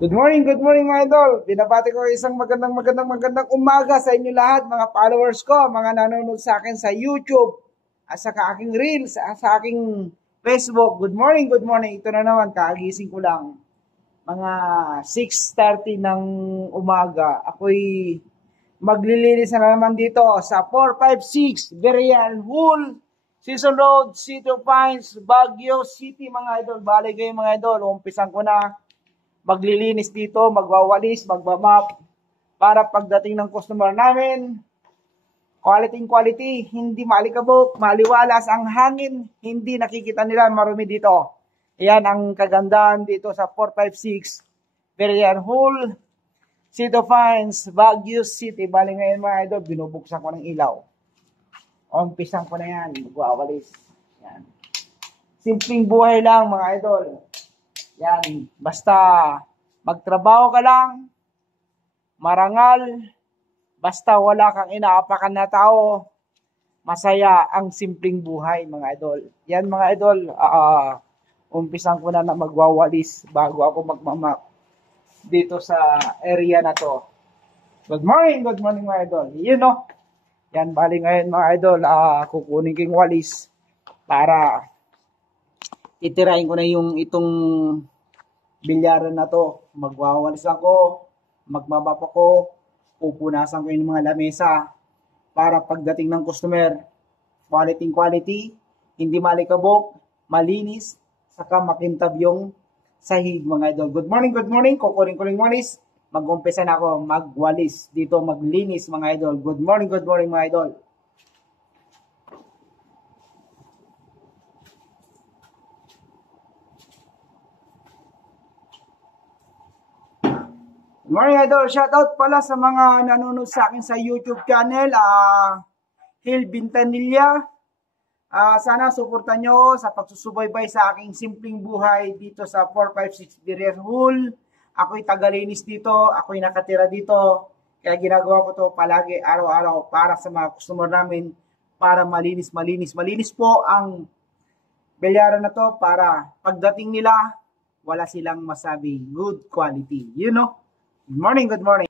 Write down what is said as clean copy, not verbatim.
Good morning mga idol. Binabati ko isang magandang umaga sa inyo lahat, mga followers ko, mga nanonood sa akin sa YouTube, at sa aking Reels, at sa aking Facebook. Good morning. Ito na naman, kagising ko lang. Mga 6:30 ng umaga. Ako'y maglilinis na naman dito sa 456 Berian Hall, Season Road, City of Pines, Baguio City mga idol. Bali kayo mga idol, umpisan ko na maglilinis dito, magwawalis, magbamap para pagdating ng customer namin, quality, hindi malikabok, maliwalas ang hangin, hindi nakikita nila marumi dito. Ayan ang kagandahan dito sa 456 Berian Hall, City of Pines, Baguio City. Bali ngayon mga idol, binubuksan ko ng ilaw. Umpisan ko na yan, magwawalis. Yan. Simpleng buhay lang mga idol. Yan, basta magtrabaho ka lang, marangal, basta wala kang inaapakan na tao, masaya ang simpleng buhay mga idol. Yan mga idol, umpisan ko na magwawalis bago ako magmamak dito sa area na to. Good morning mga idol. You know, yan bali ngayon mga idol, kukunin ko yung walis para itirain ko na yung itong bilyaran na to. Magwawalis ako, magmabap ako, pupunasan ko yung mga lamesa para pagdating ng customer, quality, hindi malikabok, malinis, saka makintab yung sahig mga idol. Good morning, kukunin ko yung walis, mag-umpisa na ako magwalis dito, maglinis mga idol. Good morning mga idol. Good morning idol, shoutout pala sa mga nanonood sa akin sa YouTube channel, Hill Bintanilla. Sana suportan nyo sa pagsusubaybay sa aking simpleng buhay dito sa 456 Berian Hall. Ako'y tagalinis dito, ako'y nakatira dito, kaya ginagawa ko to palagi araw-araw para sa mga customer namin, para malinis po ang bilyaran na to, para pagdating nila wala silang masabi, good quality, you know. Good morning.